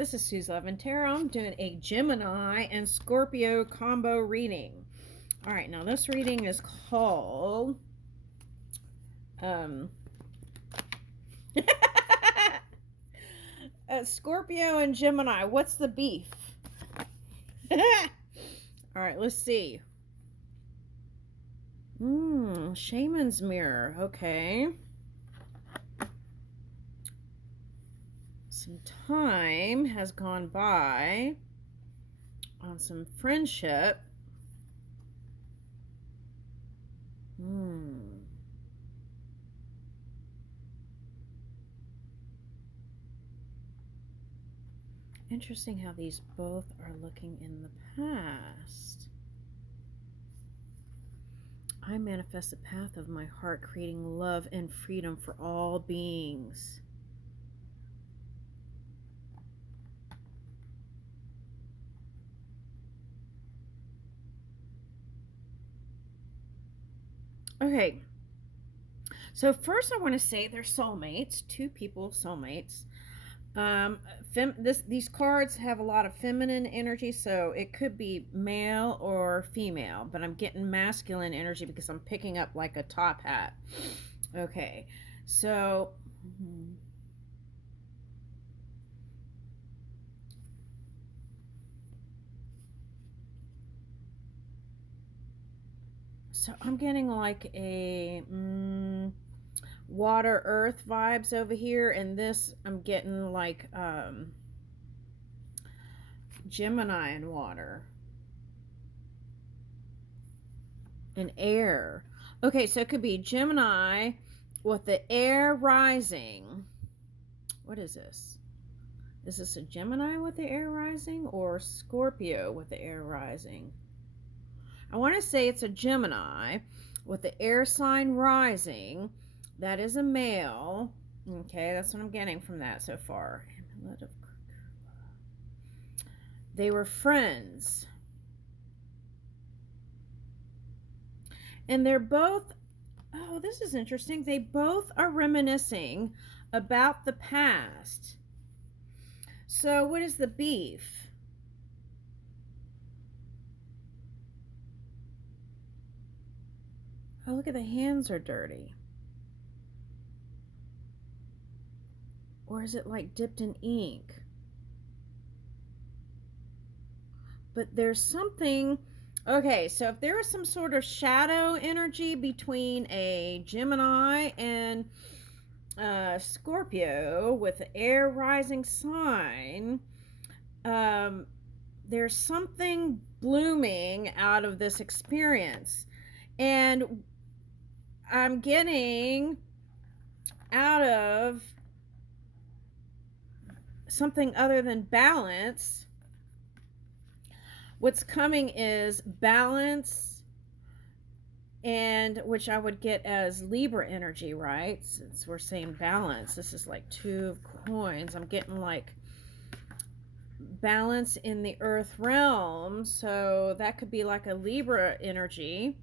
this is Sue's Love and Tarot. I'm doing a Gemini and Scorpio combo reading. All right, now this reading is called Scorpio and Gemini. What's the beef? All right, let's see. Shaman's mirror. Okay. Some time has gone by on some friendship. Interesting how these both are looking in the past. I manifest the path of my heart, creating love and freedom for all beings. Okay, so first I want to say they're soulmates, two people, soulmates. These cards have a lot of feminine energy, so it could be male or female, but I'm getting masculine energy because I'm picking up like a top hat. Okay, so I'm getting like a water earth vibes over here, and this I'm getting like Gemini and water and air. Okay, so it could be Gemini with the air rising. What is this? Is this a Gemini with the air rising or Scorpio with the air rising? I want to say it's a Gemini with the air sign rising. That is a male. Okay, that's what I'm getting from that so far. They were friends. And they're both, oh, this is interesting. They both are reminiscing about the past. So what is the beef? Oh, look at the hands are dirty. Or is it like dipped in ink? But there's something. Okay, so if there is some sort of shadow energy between a Gemini and Scorpio with the air rising sign, there's something blooming out of this experience. And I'm getting out of something other than balance. What's coming is balance, and which I would get as Libra energy, right? Since we're saying balance, this is like 2 of coins. I'm getting like balance in the earth realm, so that could be like a Libra energy.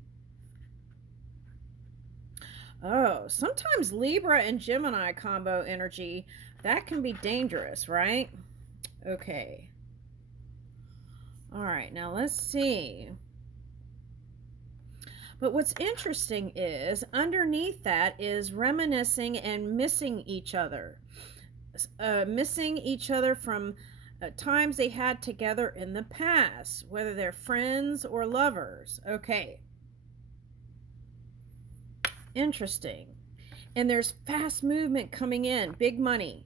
Oh, sometimes Libra and Gemini combo energy, that can be dangerous, right? Okay. All right, now let's see. But what's interesting is underneath that is reminiscing and missing each other. Missing each other from times they had together in the past, whether they're friends or lovers. Okay. Interesting. And there's fast movement coming in, big money.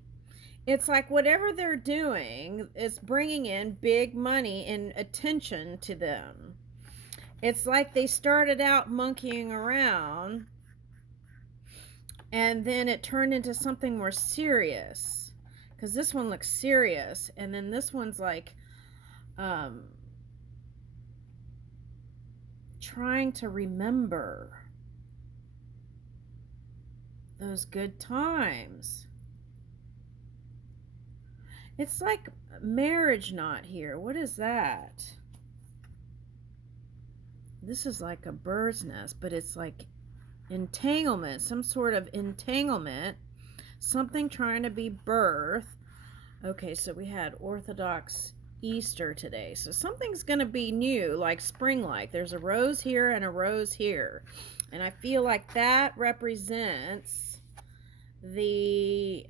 It's like whatever they're doing, it's bringing in big money and attention to them. It's like they started out monkeying around, and then it turned into something more serious. Because this one looks serious, and then this one's like trying to remember those good times. It's like marriage knot here. What is that? This is like a bird's nest, but it's like entanglement, some sort of entanglement, something trying to be birthed. Okay, so we had Orthodox Easter today. So something's going to be new, like spring-like. There's a rose here and a rose here. And I feel like that represents the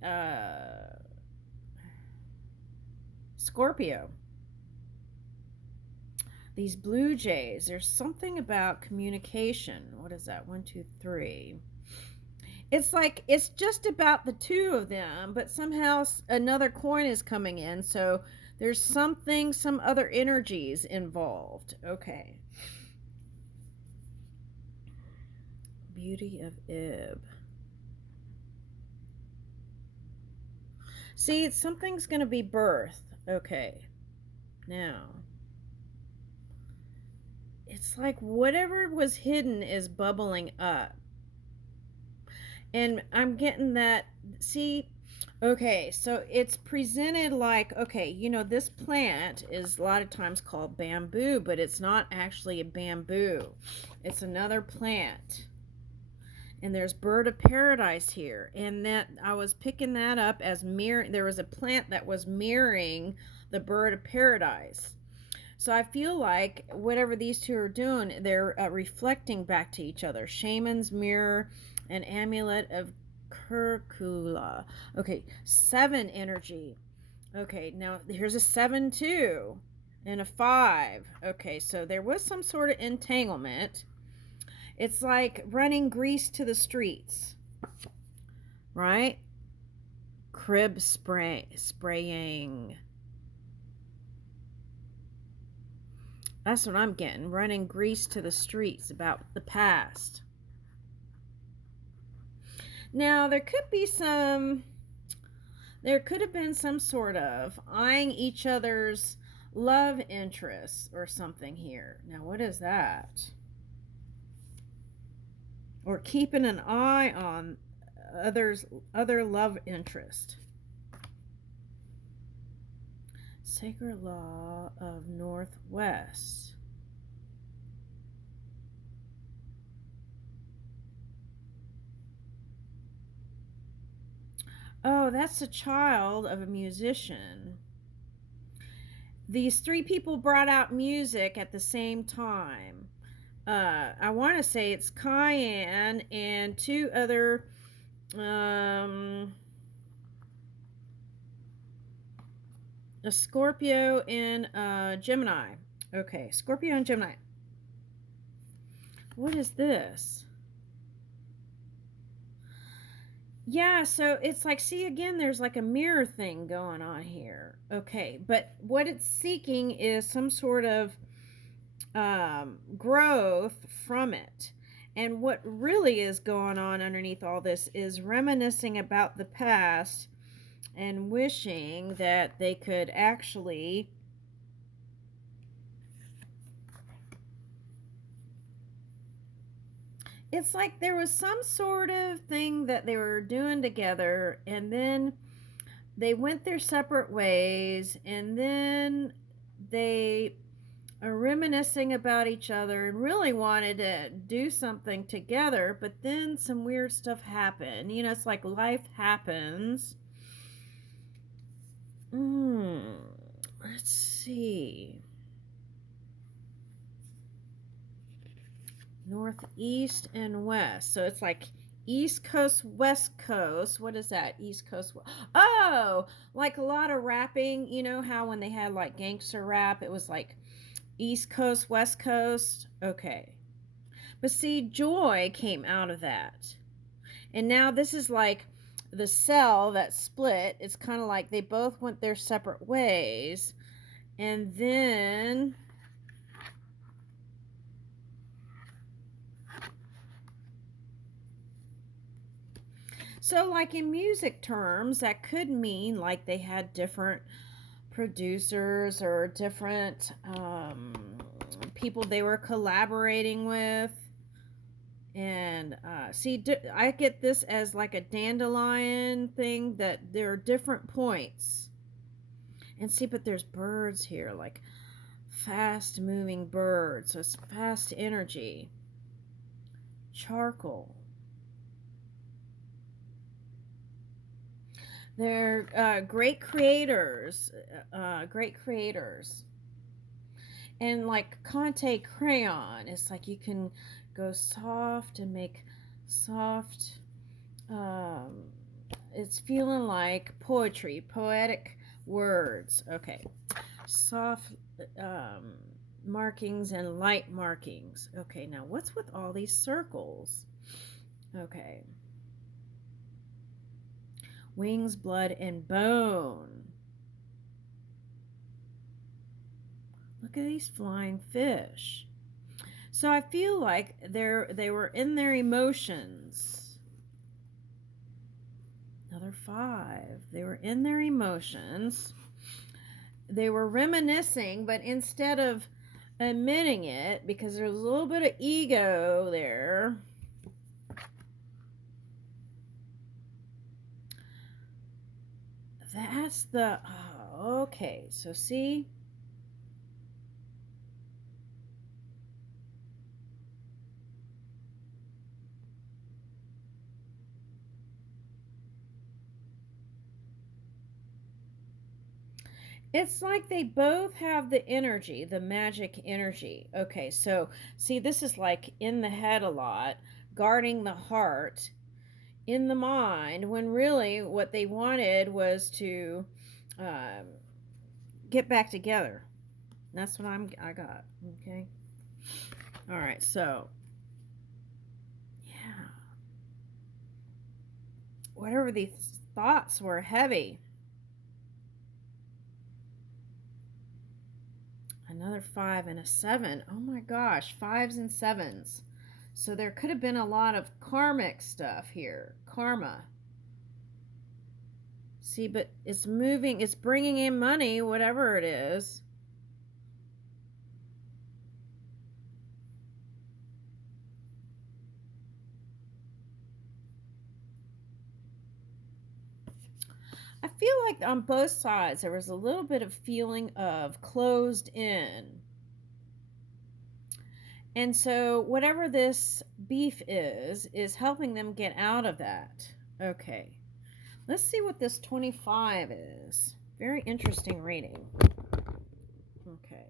Scorpio. These blue jays, there's something about communication. What is that? 1, 2, 3. It's like it's just about the two of them, but somehow another coin is coming in. So there's something, some other energies involved. Okay. Beauty of Ib. See, something's going to be birthed. Okay. Now, it's like whatever was hidden is bubbling up. And I'm getting that, see, okay, so it's presented like, okay, you know, this plant is a lot of times called bamboo, but it's not actually a bamboo. It's another plant. And there's bird of paradise here. And that I was picking that up as there was a plant that was mirroring the bird of paradise. So I feel like whatever these two are doing, they're reflecting back to each other. Shaman's mirror, an amulet of curcula. Okay, 7 energy. Okay, now here's a 7 too, and a 5. Okay, so there was some sort of entanglement. It's like running grease to the streets, right? Crib spraying. That's what I'm getting. Running grease to the streets about the past. Now, there could have been some sort of eyeing each other's love interests or something here. Now, what is that? Or keeping an eye on other love interest. Sacred Law of Northwest. Oh, that's a child of a musician. These 3 people brought out music at the same time. I want to say it's Cayenne and 2 other a Scorpio and Gemini. Okay, Scorpio and Gemini. What is this? Yeah, so it's like, see, again, there's like a mirror thing going on here. Okay, but what it's seeking is some sort of growth from it. And what really is going on underneath all this is reminiscing about the past and wishing that they could actually it's like there was some sort of thing that they were doing together, and then they went their separate ways, and then they are reminiscing about each other and really wanted to do something together, but then some weird stuff happened. You know, it's like life happens. Let's see. Northeast and west. So it's like East Coast, West Coast. What is that? East Coast. Oh, like a lot of rapping. You know how when they had like gangster rap, it was like East Coast, West Coast. Okay. But see, joy came out of that. And now this is like the cell that split. It's kind of like they both went their separate ways. And then so like in music terms, that could mean like they had different producers or different people they were collaborating with. And see, I get this as like a dandelion thing, that there are different points. And see, but there's birds here, like fast moving birds. So it's fast energy. Charcoal. They're great creators, great creators. And like Conte crayon, it's like you can go soft and make soft. Um, it's feeling like poetry, poetic words. Okay, soft um, markings and light markings. Okay, now what's with all these circles? Okay, wings, blood, and bone. Look at these flying fish. So I feel like they were in their emotions. Another 5. They were in their emotions. They were reminiscing, but instead of admitting it, because there's a little bit of ego there, that's the, oh, okay, so see, it's like they both have the energy, the magic energy. Okay, so see, this is like in the head a lot, guarding the heart, in the mind, when really what they wanted was to um, get back together. That's what I got. Okay. All right. So, yeah. Whatever these thoughts were heavy. Another 5 and a 7. Oh my gosh, 5s and 7s. So there could have been a lot of karmic stuff here. Karma. See, but it's moving, it's bringing in money, whatever it is. I feel like on both sides there was a little bit of feeling of closed in. And so whatever this beef is helping them get out of that. Okay. Let's see what this 25 is. Very interesting reading. Okay.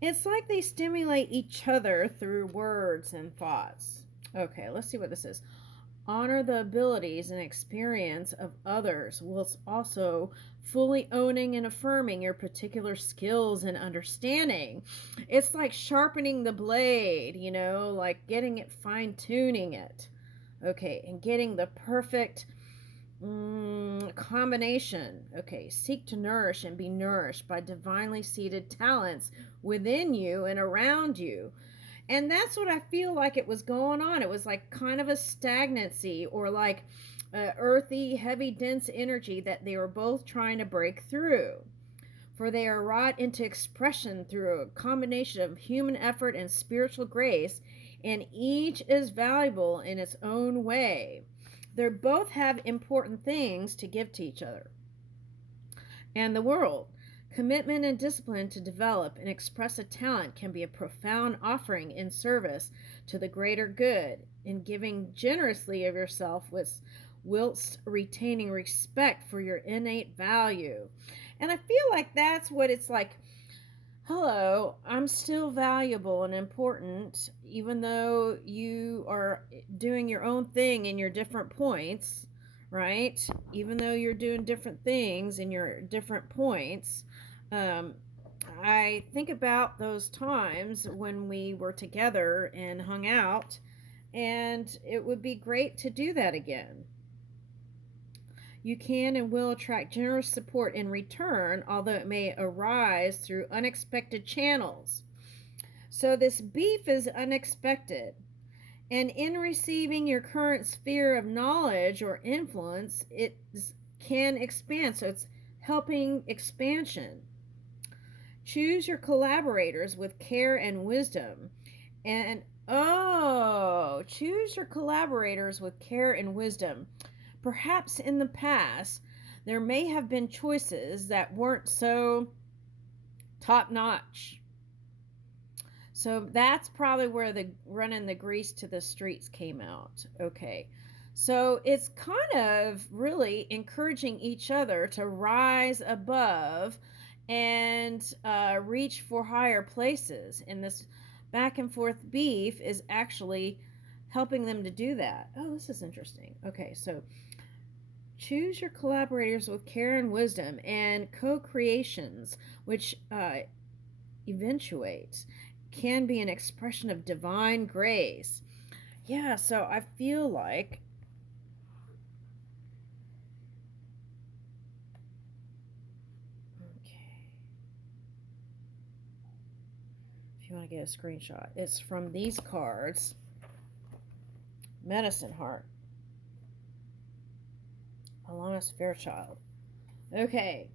It's like they stimulate each other through words and thoughts. Okay, let's see what this is. Honor the abilities and experience of others whilst also fully owning and affirming your particular skills and understanding. It's like sharpening the blade, like getting it, fine tuning it. Okay, and getting the perfect combination. Okay, seek to nourish and be nourished by divinely seated talents within you and around you. And that's what I feel like it was going on. It was like kind of a stagnancy, or like earthy, heavy, dense energy that they were both trying to break through. For they are wrought into expression through a combination of human effort and spiritual grace, and each is valuable in its own way. They both have important things to give to each other and the world. Commitment and discipline to develop and express a talent can be a profound offering in service to the greater good, in giving generously of yourself whilst retaining respect for your innate value. And I feel like that's what it's like. Hello, I'm still valuable and important, even though you are doing your own thing in your different points, right? Even though you're doing different things in your different points. Um, I think about those times when we were together and hung out, and it would be great to do that again. You can and will attract generous support in return, although it may arise through unexpected channels. So, this beef is unexpected. And in receiving your current sphere of knowledge or influence, it can expand. So, it's helping expansion. Choose your collaborators with care and wisdom. And choose your collaborators with care and wisdom. Perhaps in the past, there may have been choices that weren't so top notch. So that's probably where the running the grease to the streets came out. Okay. So it's kind of really encouraging each other to rise above and reach for higher places. And this back and forth beef is actually helping them to do that. Oh, this is interesting. Okay, so choose your collaborators with care and wisdom and co-creations, which eventuates, can be an expression of divine grace. Yeah, so I feel like if you want to get a screenshot, it's from these cards. Medicine Heart. Alanis Fairchild. Okay.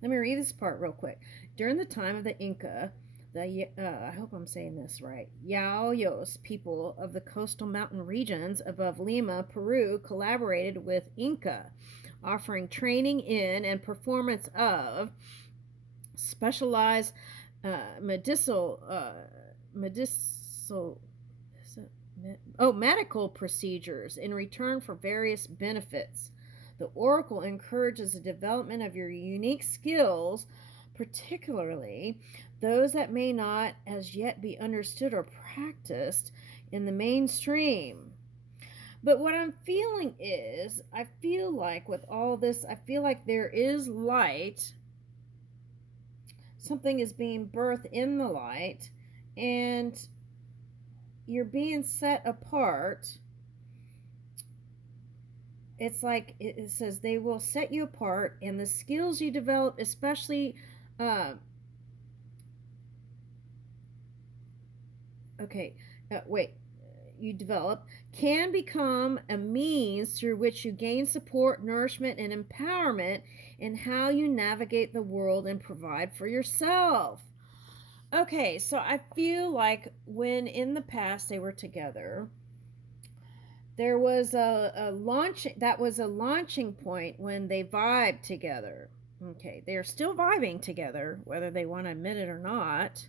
Let me read this part real quick. During the time of the Inca, I hope I'm saying this right, Yaoyos people of the coastal mountain regions above Lima, Peru, collaborated with Inca, offering training in and performance of specialized medicinal medical procedures in return for various benefits. The oracle encourages the development of your unique skills, particularly those that may not as yet be understood or practiced in the mainstream. But what I'm feeling is, I feel like with all this, I feel like there is light. Something is being birthed in the light, and you're being set apart. It's like it says they will set you apart, and the skills you develop, especially you develop, can become a means through which you gain support, nourishment, and empowerment in how you navigate the world and provide for yourself. Okay, so I feel like when in the past they were together, there was a launch, that was a launching point when they vibed together. Okay, they're still vibing together, whether they want to admit it or not.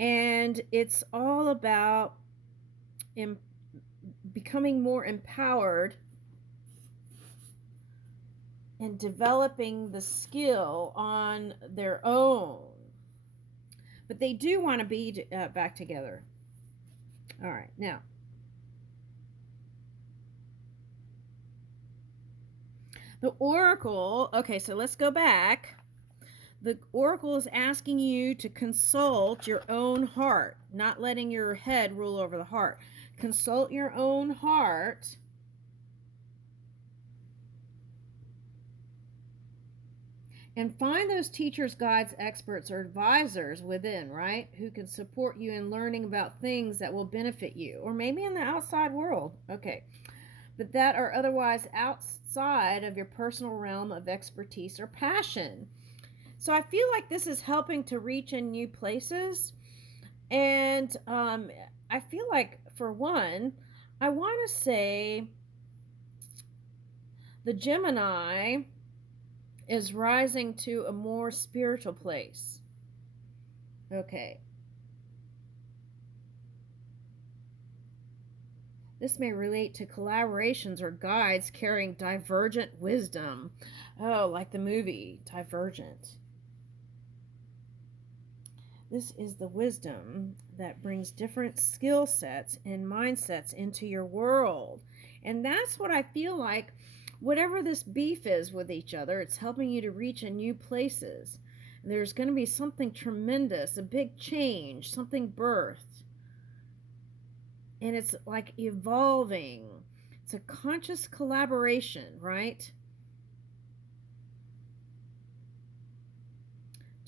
And it's all about becoming more empowered and developing the skill on their own. But they do want to be back together. All right, now. The oracle, okay, so let's go back. The oracle is asking you to consult your own heart, not letting your head rule over the heart. Consult your own heart. And find those teachers, guides, experts, or advisors within, right? Who can support you in learning about things that will benefit you, or maybe in the outside world. Okay. But that are otherwise outside of your personal realm of expertise or passion. So I feel like this is helping to reach in new places. And I feel like, for one, I want to say the Gemini is rising to a more spiritual place. Okay. This may relate to collaborations or guides carrying divergent wisdom. Oh, like the movie Divergent. This is the wisdom that brings different skill sets and mindsets into your world. And that's what I feel like, whatever this beef is with each other, it's helping you to reach in new places. And there's going to be something tremendous, a big change, something birthed. And it's like evolving. It's a conscious collaboration, right?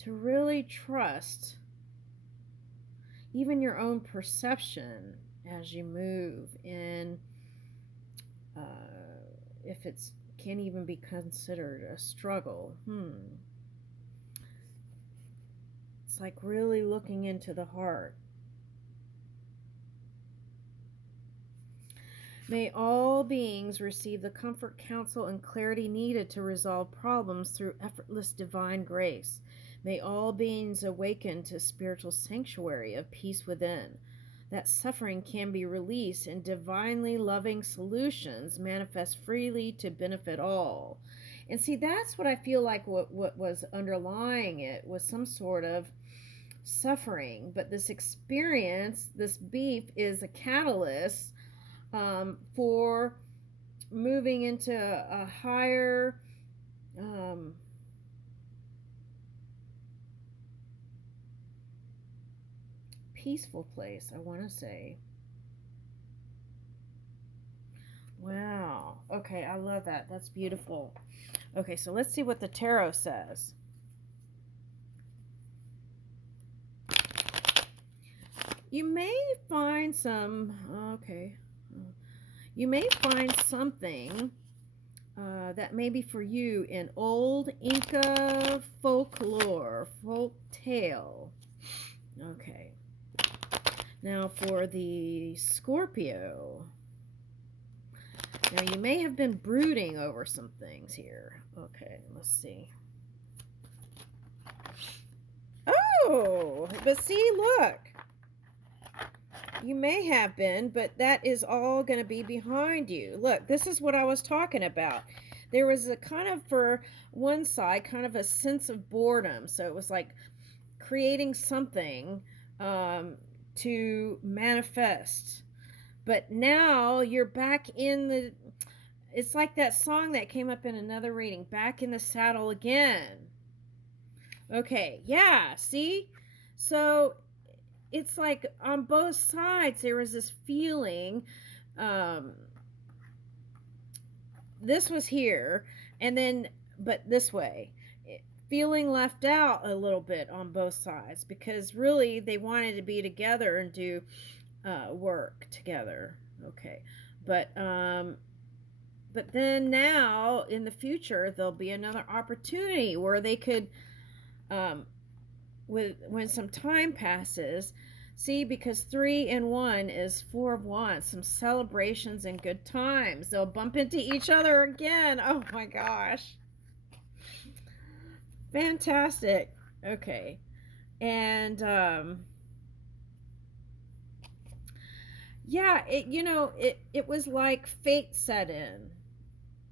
To really trust even your own perception as you move in, if it's can even be considered a struggle. It's like really looking into the heart. May all beings receive the comfort, counsel, and clarity needed to resolve problems through effortless divine grace. May all beings awaken to spiritual sanctuary of peace within. That suffering can be released and divinely loving solutions manifest freely to benefit all. And see, that's what I feel like what was underlying it was some sort of suffering. But this experience, this beef, is a catalyst for moving into a higher peaceful place, I want to say. Wow. Okay, I love that. That's beautiful. Okay, so let's see what the tarot says. You may find some, okay, you may find something that may be for you in old Inca folklore, folk tale. Okay. Now for the Scorpio. Now you may have been brooding over some things here. Okay, let's see. Oh, but see, look. You may have been, but that is all going to be behind you. Look, this is what I was talking about. There was a kind of, for one side, kind of a sense of boredom. So it was like creating something to manifest. But now you're back in the, it's like that song that came up in another reading, back in the saddle again. Okay, yeah, see? So it's like on both sides there was this feeling, this was here, and then, but this way, feeling left out a little bit on both sides, because really they wanted to be together and do work together. Okay, but then now in the future there'll be another opportunity where they could, when some time passes, see, because 3 and 1 is 4 of Wands, some celebrations and good times, they'll bump into each other again. Oh my gosh, fantastic. Okay, and yeah, it was like fate set in,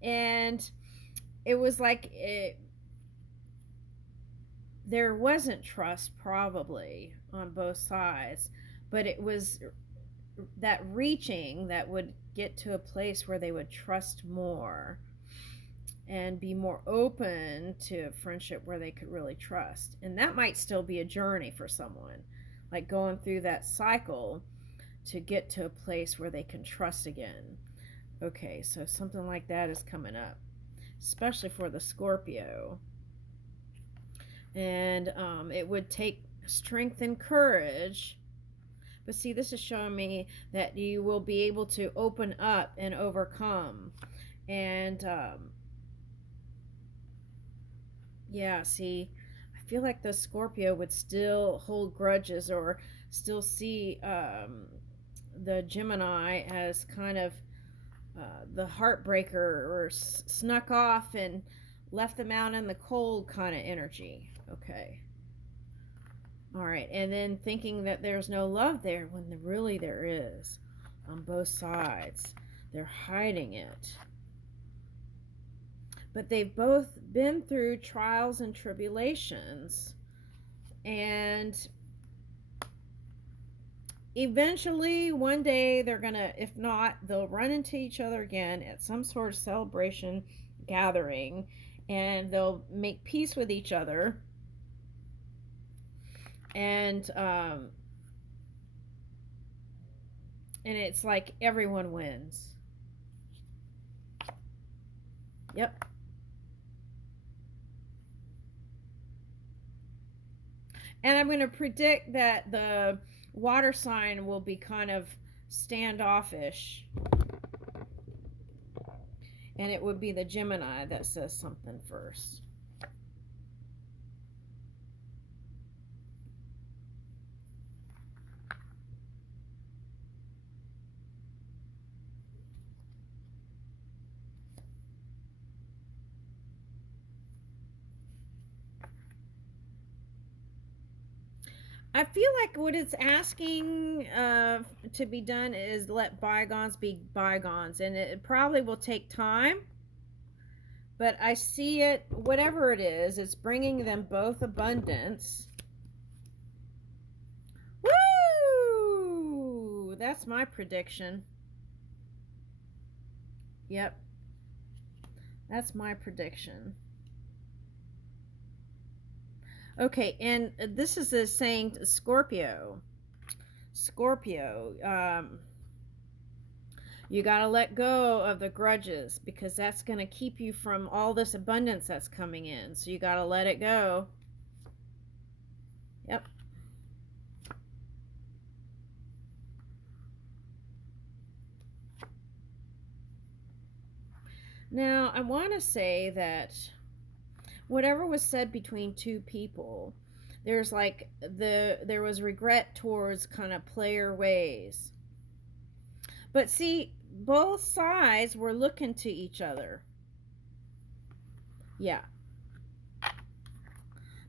and it was like there wasn't trust probably on both sides, but it was that reaching that would get to a place where they would trust more and be more open to friendship where they could really trust. And that might still be a journey for someone, like going through that cycle to get to a place where they can trust again. Okay, so something like that is coming up, especially for the Scorpio. And it would take strength and courage. But see, this is showing me that you will be able to open up and overcome. And yeah, see, I feel like the Scorpio would still hold grudges or still see the Gemini as kind of the heartbreaker, or snuck off and left them out in the cold kind of energy. Okay. All right. And then thinking that there's no love there when really there is on both sides. They're hiding it. But they've both been through trials and tribulations. And eventually, one day, they're going to, if not, they'll run into each other again at some sort of celebration gathering. And they'll make peace with each other. And it's like everyone wins. Yep. And I'm going to predict that the water sign will be kind of standoffish. And it would be the Gemini that says something first. I feel like what it's asking to be done is let bygones be bygones, and it probably will take time. But I see it, whatever it is, it's bringing them both abundance. Woo! That's my prediction. Yep. That's my prediction. Okay, and this is the saying Scorpio. Scorpio, you got to let go of the grudges because that's going to keep you from all this abundance that's coming in. So you got to let it go. Yep. Now, I want to say that whatever was said between two people, there's like there was regret towards kind of player ways. But see, both sides were looking to each other. Yeah.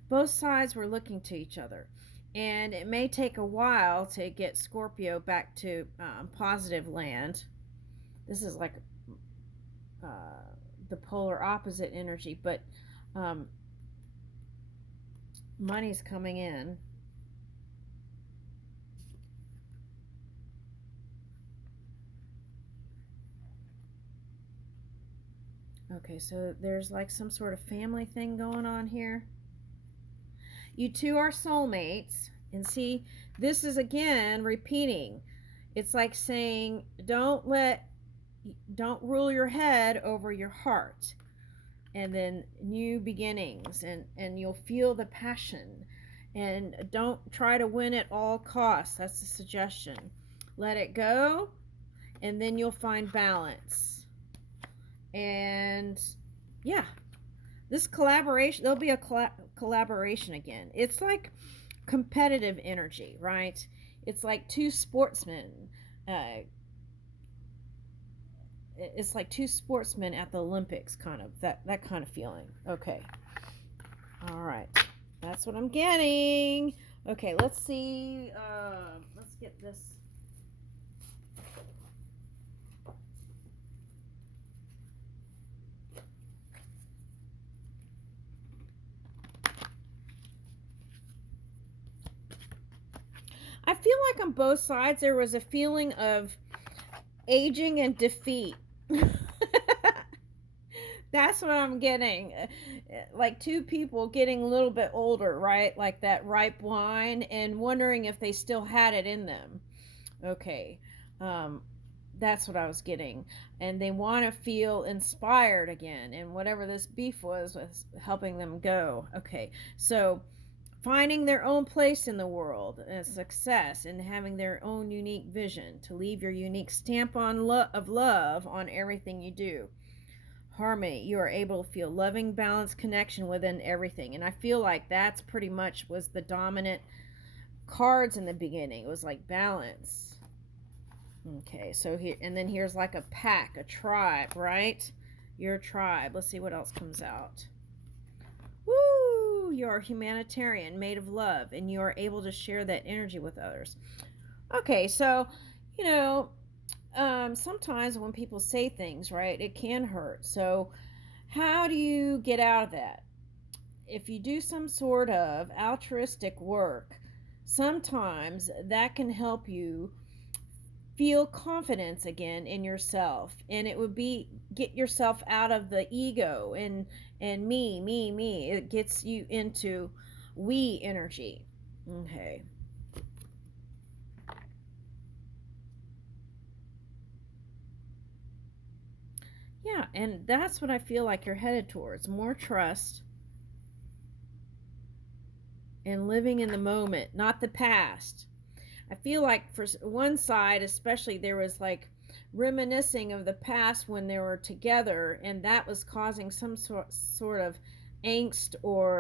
Both sides were looking to each other. And it may take a while to get Scorpio back to positive land. This is like the polar opposite energy, but money's coming in. Okay, so there's like some sort of family thing going on here. You two are soulmates. And see, this is again repeating. It's like saying, don't rule your head over your heart. And then new beginnings, and you'll feel the passion. And don't try to win at all costs. That's the suggestion. Let it go, and then you'll find balance. And yeah, this collaboration, there'll be a collaboration again. It's like competitive energy, right? It's like two sportsmen. It's like two sportsmen at the Olympics, kind of that kind of feeling. Okay. All right. That's what I'm getting. Okay, let's see. Let's get this. I feel like on both sides there was a feeling of aging and defeat. That's what I'm getting. Like two people getting a little bit older, right? Like that ripe wine, and wondering if they still had it in them. Okay. That's what I was getting. And they want to feel inspired again. And whatever this beef was helping them go. Okay. So finding their own place in the world, success, and having their own unique vision to leave your unique stamp of love on everything you do. Harmony, you are able to feel loving, balanced connection within everything. And I feel like that's pretty much was the dominant cards in the beginning. It was like balance. Okay, so here, and then here's like a pack, a tribe, right? Your tribe. Let's see what else comes out. Woo! You're a humanitarian, made of love, and you are able to share that energy with others. Okay, so, you know, sometimes when people say things, right, it can hurt. So, how do you get out of that? If you do some sort of altruistic work, sometimes that can help you feel confidence again in yourself, and it would be get yourself out of the ego and me. It gets you into we energy. Okay. Yeah, and that's what I feel like you're headed towards. More trust and living in the moment, not the past. I feel like for one side, especially, there was like reminiscing of the past when they were together, and that was causing some sort of angst or